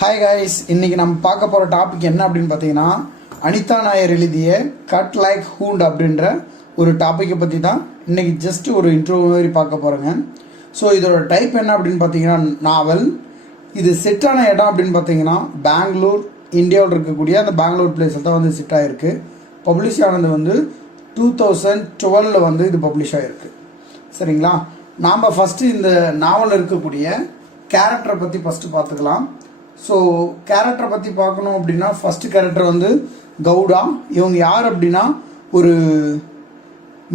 Hi guys, இன்னைக்கு நம்ம பார்க்க போகிற டாபிக் என்ன அப்படின்னு பார்த்தீங்கன்னா, அனிதா நாயர் எழுதிய கட் லைக் ஹூண்ட் அப்படின்ற ஒரு டாப்பிக்கை பற்றி தான் இன்னைக்கு ஜஸ்ட் ஒரு இன்ட்ரோ மாதிரி பார்க்க போகிறேங்க. ஸோ இதோட டைப் என்ன அப்படின்னு பார்த்தீங்கன்னா நாவல். இது செட்டான இடம் அப்படின்னு பார்த்தீங்கன்னா பெங்களூர், இந்தியாவில் இருக்கக்கூடிய அந்த பெங்களூர் பிளேஸில் தான் வந்து செட் ஆகிருக்கு. பப்ளிஷ் ஆனது வந்து 2012 இது பப்ளிஷ் ஆகிருக்கு. சரிங்களா, நாம் ஃபஸ்ட்டு இந்த நாவலில் இருக்கக்கூடிய கேரக்டரை பற்றி ஃபஸ்ட்டு பார்த்துக்கலாம். ஸோ கேரக்டரை பற்றி பார்க்கணும் அப்படின்னா ஃபஸ்ட்டு கேரக்டர் வந்து கவுடா. இவங்க யார் அப்படின்னா ஒரு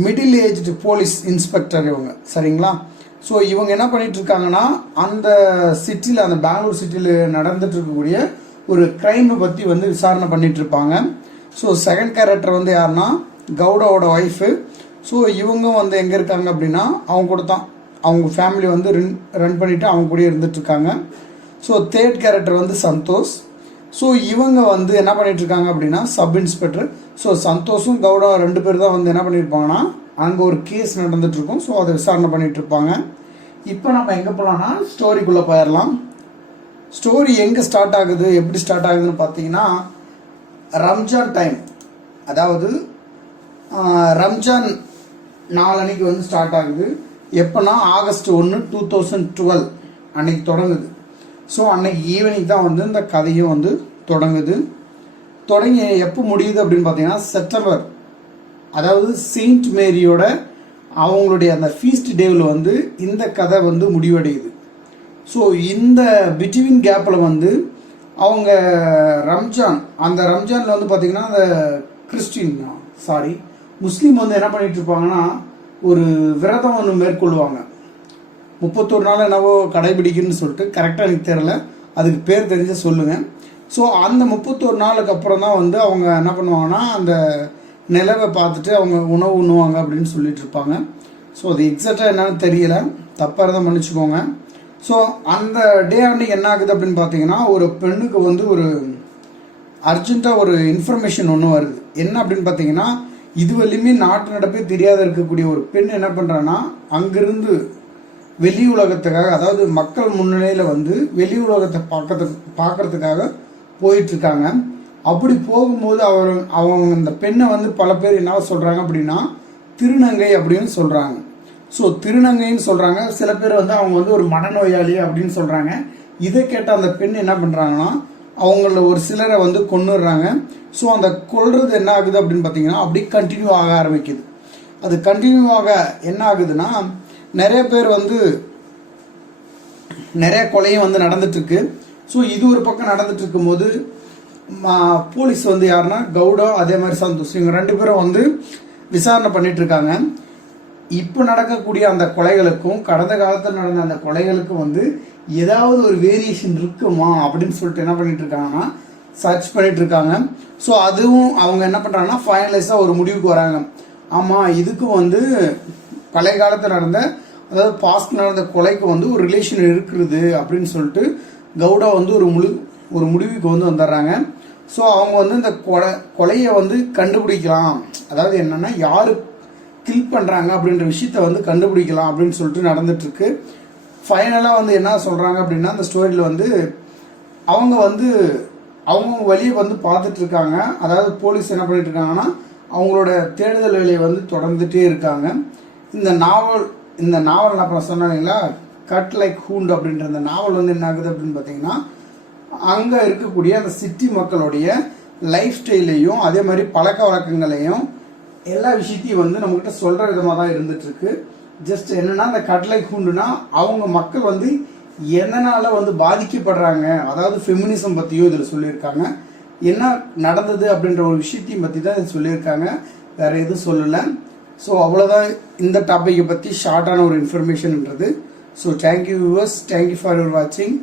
மிடில் ஏஜ்டு போலீஸ் இன்ஸ்பெக்டர் இவங்க. சரிங்களா, ஸோ இவங்க என்ன பண்ணிட்டு இருக்காங்கன்னா அந்த சிட்டியில், அந்த பெங்களூர் சிட்டியில் நடந்துட்டு இருக்கக்கூடிய ஒரு க்ரைமை பற்றி வந்து விசாரணை பண்ணிட்டு இருப்பாங்க. ஸோ செகண்ட் கேரக்டர் வந்து யாருன்னா கவுடாவோட ஒய்ஃபு. ஸோ இவங்க வந்து எங்கே இருக்காங்க அப்படின்னா அவங்க கூட தான், அவங்க ஃபேமிலி வந்து ரன் பண்ணிட்டு அவங்க கூட இருந்துட்டுருக்காங்க. ஸோ தேர்ட் கேரக்டர் வந்து சந்தோஷ். ஸோ இவங்க வந்து என்ன பண்ணிட்டு இருக்காங்க அப்படின்னா சப் இன்ஸ்பெக்டர். ஸோ சந்தோஷும் கவுடா ரெண்டு பேர் தான் வந்து என்ன பண்ணியிருப்பாங்கன்னா அங்கே ஒரு கேஸ் நடந்துட்டு இருக்கும். ஸோ அதை விசாரணை பண்ணிட்டு இருப்பாங்க. இப்போ நம்ம எங்கே போகலாம்னா ஸ்டோரிக்குள்ளே போயிடலாம். ஸ்டோரி எங்கே ஸ்டார்ட் ஆகுது, எப்படி ஸ்டார்ட் ஆகுதுன்னு பார்த்தீங்கன்னா ரம்ஜான் டைம், அதாவது ரம்ஜான் நாளன்னைக்கு வந்து ஸ்டார்ட் ஆகுது. எப்போனா August 1, 2012 அன்னைக்கு தொடங்குது. ஸோ அன்னைக்கு ஈவினிங் தான் வந்து இந்த கதையும் வந்து தொடங்கி எப்போ முடியுது அப்படின்னு பார்த்தீங்கன்னா செப்டம்பர், அதாவது செயின்ட் மேரியோட அவங்களுடைய அந்த ஃபீஸ்ட் டேவில் வந்து இந்த கதை வந்து முடிவடையுது. ஸோ இந்த பிட்வீன் கேப்பில் வந்து அவங்க அந்த ரம்ஜானில் வந்து பார்த்திங்கன்னா அந்த முஸ்லீம் வந்து என்ன பண்ணிட்டு இருப்பாங்கன்னா ஒரு விரதம் ஒன்று மேற்கொள்வாங்க. 31 நாள் என்னவோ கடைபிடிக்குன்னு சொல்லிட்டு கரெக்டாக எனக்கு தெரியல, அதுக்கு பேர் தெரிஞ்ச சொல்லுங்கள். ஸோ அந்த 31 நாளுக்கு அப்புறம் தான் வந்து அவங்க என்ன பண்ணுவாங்கன்னா அந்த நிலவை பார்த்துட்டு அவங்க உணவு உண்ணுவாங்க அப்படின்னு சொல்லிட்டு இருப்பாங்க. ஸோ அது எக்ஸாக்டாக என்னன்னு தெரியல, தப்பாக இருந்தால் மன்னிச்சுக்கோங்க. ஸோ அந்த டே அன்னைக்கு என்ன ஆகுது அப்படின்னு பார்த்தீங்கன்னா ஒரு பெண்ணுக்கு வந்து ஒரு அர்ஜென்ட்டாக ஒரு இன்ஃபர்மேஷன் ஒன்று வருது. என்ன அப்படின்னு பார்த்தீங்கன்னா இதுவரையுமே நாட்டு நடப்பே தெரியாத இருக்கக்கூடிய ஒரு பெண் என்ன பண்ணுறான்னா அங்கிருந்து வெளி உலகத்துக்காக, அதாவது மக்கள் முன்னிலையில் வந்து வெளி உலகத்தை பார்க்கறதுக்காக போயிட்டுருக்காங்க. அப்படி போகும்போது அவங்க இந்த பெண்ணை வந்து பல பேர் என்ன சொல்கிறாங்க அப்படின்னா திருநங்கை அப்படின்னு சொல்கிறாங்க. ஸோ திருநங்கைன்னு சொல்கிறாங்க. சில பேர் வந்து அவங்க வந்து ஒரு மனநோயாளி அப்படின்னு சொல்கிறாங்க. இதை கேட்ட அந்த பெண் என்ன பண்ணுறாங்கன்னா அவங்கள ஒரு சிலரை வந்து கொன்னுடுறாங்க. ஸோ அந்த கொல்றது என்ன ஆகுது அப்படின்னு பார்த்தீங்கன்னா அப்படி கண்டினியூ ஆக ஆரம்பிக்குது. அது கண்டினியூ ஆக என்ன ஆகுதுன்னா நிறைய பேர் வந்து நிறைய கொலையும் வந்து நடந்துட்டுருக்கு. ஸோ இது ஒரு பக்கம் நடந்துட்டு இருக்கும்போது போலீஸ் வந்து யாருன்னா கவுடா அதே மாதிரி சந்தோஷ் இவங்க ரெண்டு பேரும் வந்து விசாரணை பண்ணிட்டு இருக்காங்க. இப்போ நடக்கக்கூடிய அந்த கொலைகளுக்கும் கடந்த காலத்தில் நடந்த அந்த கொலைகளுக்கும் வந்து ஏதாவது ஒரு வேரியேஷன் இருக்குமா அப்படின்னு சொல்லிட்டு என்ன பண்ணிட்டு இருக்காங்கன்னா சர்ச் பண்ணிட்டு இருக்காங்க. ஸோ அதுவும் அவங்க என்ன பண்ணுறாங்கன்னா ஃபைனலைஸாக ஒரு முடிவுக்கு வராங்க. ஆமாம், இதுக்கும் வந்து பழைய காலத்தில் நடந்த, அதாவது பாஸ்ட் நடந்த கொலைக்கு வந்து ஒரு ரிலேஷன் இருக்குது அப்படின்னு சொல்லிட்டு கவுடா வந்து ஒரு முடிவுக்கு வந்து வந்துடுறாங்க. ஸோ அவங்க வந்து இந்த கொலையை வந்து கண்டுபிடிக்கலாம், அதாவது என்னன்னா யாரு கில் பண்ணுறாங்க அப்படின்ற விஷயத்த வந்து கண்டுபிடிக்கலாம் அப்படின்னு சொல்லிட்டு நடந்துட்டுருக்கு. ஃபைனலாக வந்து என்ன சொல்கிறாங்க அப்படின்னா அந்த ஸ்டோரியில் வந்து அவங்க வழியை வந்து பார்த்துட்டு இருக்காங்க. அதாவது போலீஸ் என்ன பண்ணிட்டு இருக்காங்கன்னா அவங்களோட தேடுதல் வேலையை வந்து தொடர்ந்துட்டே இருக்காங்க. இந்த நாவல் நான் அப்புறம் சொன்னீங்களா கட் லைக் ஹூண்ட் அப்படின்ற இந்த நாவல் வந்து என்ன ஆகுது அப்படின்னு பார்த்தீங்கன்னா அங்கே இருக்கக்கூடிய அந்த சிட்டி மக்களுடைய லைஃப் ஸ்டைலையும் அதே மாதிரி பழக்க வழக்கங்களையும் எல்லா விஷயத்தையும் வந்து நம்மகிட்ட சொல்கிற விதமாக தான் இருந்துகிட்ருக்கு. ஜஸ்ட் என்னென்னா இந்த கட் லைக் ஹூண்டுனா அவங்க மக்கள் வந்து என்னனால வந்து பாதிக்கப்படுறாங்க, அதாவது ஃபெமினிசம் பற்றியும் இதில் சொல்லியிருக்காங்க. என்ன நடந்தது அப்படின்ற ஒரு விஷயத்தையும் பற்றி தான் இது சொல்லியிருக்காங்க, வேறு எதுவும் சொல்லலை. ஸோ அவ்வளோதான் இந்த டாப்பிக்கை பற்றி ஷார்ட்டான ஒரு இன்ஃபர்மேஷன்ன்றது. So thank you viewers, thank you for your வாட்சிங்.